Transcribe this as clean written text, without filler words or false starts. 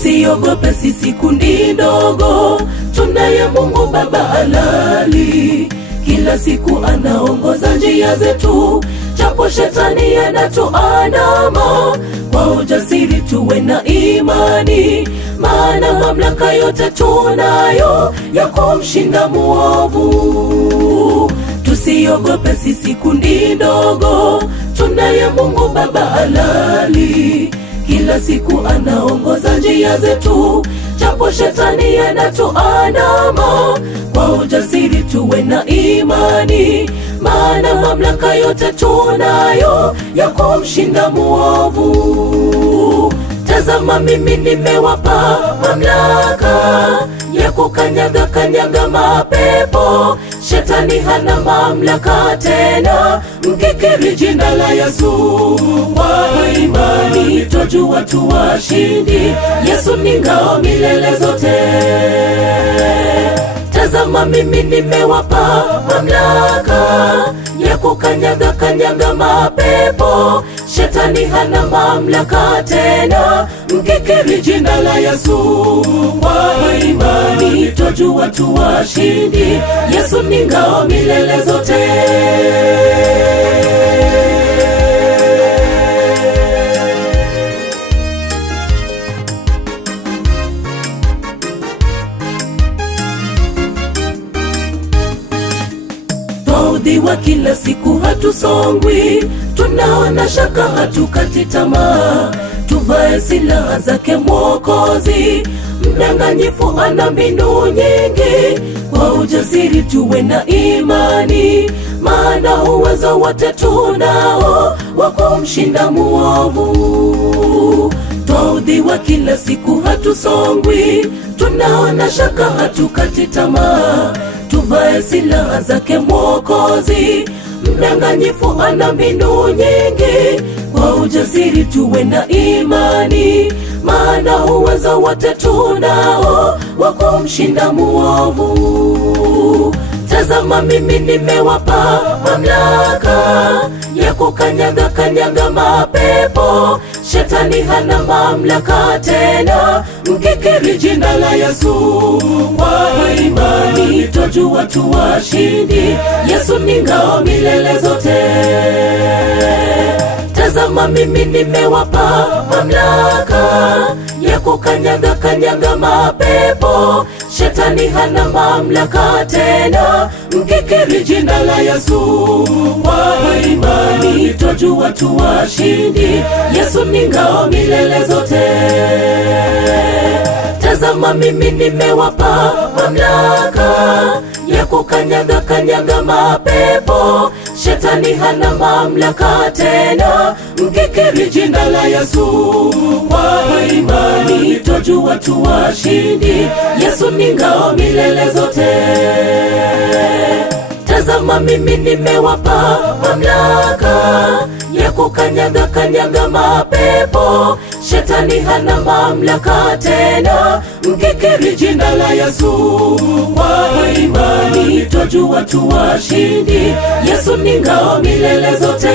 Tusiogope sisi kundi ndogo, tunaye Mungu Baba halali. Kila siku anaongoza njia zetu, japo shetani anatuandama. Kwa ujasiri tuwe na imani, maana mamlaka yote tunayo ya kumshinda muovu. Tusiogope sisi kundi ndogo, tunaye Mungu Baba halali. Kila siku anaongoza njia zetu, japo shetani anatuandama. Kwa ujasiri tuwe na imani, maana mamlaka yote tunayo ya kumshinda muovu. Tazama mimi nimewapa mamlaka ya kukanyaga mapepo. Shetani hana mamlaka tena, mkikiri jina la Yesu kwa imani, twajua tu washindi. Yesu ni ngao milele zote. Tazama mimi nimewapa mamlaka ya kukanyaga mapepo. Shetani hana mamlaka tena, mkikiri jina la Yesu kwa imani, twajua tu washindi. Yesu ni ngao milele zote. Twaudhiwa kila siku, hatusongwi, tunaona shaka, hatukati tamaa. Tuvae silaha zake Mwokozi, mdanganyifu ana mbinu nyingi. Kwa ujasiri tuwe na imani, maana uwezo wote tunao wa kumshinda muovu. Twaudhiwa kila siku, hatusongwi, tunaona shaka, hatukati tamaa. Tuvae silaha zake Mwokozi, mdanganyifu ana mbinu nyingi. Kwa ujasiri tuwe na imani, maana uwezo wote tunao wa kumshinda muovu. Tazama mimi nimewapa mamlaka ya kukanyaga mapepo. Shetani hana mamlaka tena, mkikiri jina la Yesu kwa imani, twajua tu washindi. Yesu ni ngao milele zote. Tazama mimi nimewapa mamlaka ya kukanyaga mapepo. Shetani hana mamlaka tena, mkikiri jina la Yesu kwa imani, twajua tu washindi. Yesu ni ngao milele zote. Tazama mimi nimewapa mamlaka ya kukanyaga mapepo. Shetani hana mamlaka tena, mkikiri jina la Yesu kwa imani, twajua tu washindi. Yesu ni ngao milele zote. Tazama mimi nimewapa mamlaka ya kukanyaga mapepo. Shetani hana mamlaka tena, mkikiri jina la Yesu kwa imani, twajua tu washindi. Yesu ni ngao milele zote.